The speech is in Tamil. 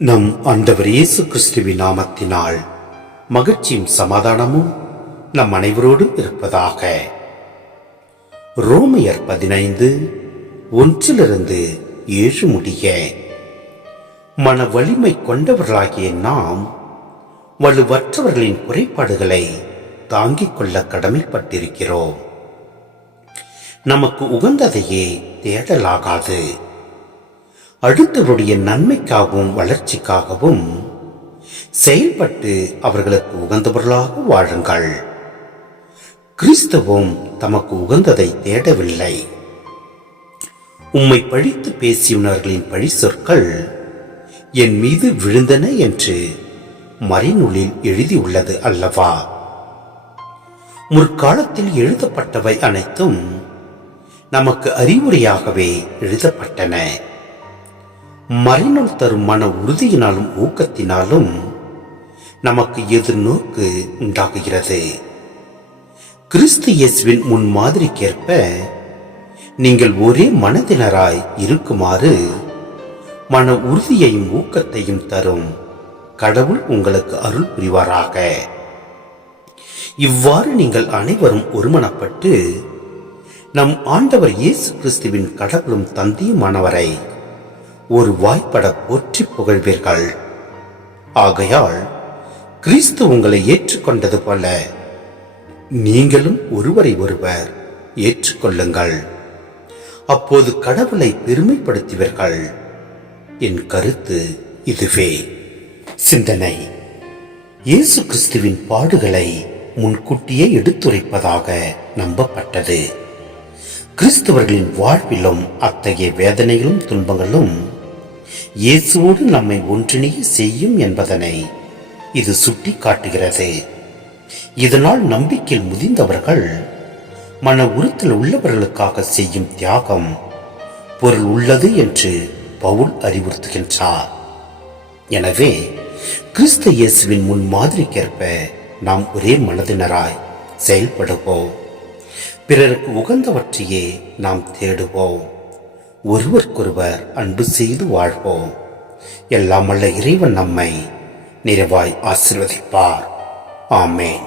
நம் ஆண்டவர் இயேசு கிறிஸ்துவின் நாமத்தினால் மகிழ்ச்சியும் சமாதானமும் நம் அனைவரோடு இருப்பதாக. ரோமையர் 15:1-7 முடிய. மன வலிமை கொண்டவர்களாகிய நாம் வலுவற்றவர்களின் குறைபாடுகளை தாங்கிக் கொள்ள கடமைப்பட்டிருக்கிறோம். நமக்கு உகந்ததையே தேடலாகாது. அடுத்தவருடைய நன்மைக்காகவும் வளர்ச்சிக்காகவும் செயல்பட்டு அவர்களுக்கு உகந்தவர்களாக வாழுங்கள். கிறிஸ்துவும் தமக்கு உகந்ததை தேடவில்லை. உம்மை பழித்து பேசியவர்களின் பழி சொற்கள் என் மீது விழுந்தன என்று மறைநூலில் எழுதியுள்ளது அல்லவா? முற்காலத்தில் எழுதப்பட்டவை அனைத்தும் நமக்கு அறிவுரையாகவே எழுதப்பட்டன. மறைநூல் தரும் மன உறுதியினாலும் ஊக்கத்தினாலும் நமக்கு எதிர்நோக்கு உண்டாகுகிறது. கிறிஸ்து இயேசுவின் முன்மாதிரிக்கேற்ப நீங்கள் ஒரே மனதினராய் இருக்குமாறு மன உறுதியையும் ஊக்கத்தையும் தரும் கடவுள் உங்களுக்கு அருள் புரிவாராக. இவ்வாறு நீங்கள் அனைவரும் ஒருமனப்பட்டு நம் ஆண்டவர் இயேசு கிறிஸ்துவின் கடவுளும் தந்தையுமானவரை ஒரு வாய்ப்பட போற்றி புகழ்வீர்கள். ஆகையால் கிறிஸ்து உங்களை ஏற்றுக்கொண்டது போல நீங்களும் ஒருவரை ஒருவர் ஏற்றுக்கொள்ளுங்கள். அப்போது கடவுளை பெருமைப்படுத்துவீர்கள். என் கருத்து இதுவே. சிந்தனை: இயேசு கிறிஸ்துவின் பாடுகளை முன்கூட்டியே எடுத்துரைப்பதாக நம்பப்பட்டது. கிறிஸ்தவர்களின் வாழ்விலும் அத்தகைய வேதனைகளும் துன்பங்களும் இயேசுவோடு நம்மை ஒன்றிணைய செய்யும் என்பதனை இது சுட்டி காட்டுகிறது. இதனால் நம்பிக்கையில் முதிர்ந்தவர்கள் மன உறுத்தல் உள்ளவர்களுக்காக செய்யும் தியாகம் பொருள் உள்ளது என்று பவுல் அறிவுறுத்துகின்றார். எனவே கிறிஸ்து இயேசுவின் முன் மாதிரிக்கேற்ப நாம் ஒரே மனதினராய் செயல்படுவோம். பிறருக்கு உகந்தவற்றையே நாம் தேடுவோம். ஒருவருக்கொருவர் அன்பு செய்து வாழ்வோம். எல்லாம் வல்ல இறைவன் நம்மை நிறைவாய் ஆசீர்வதிப்பார். ஆமென்.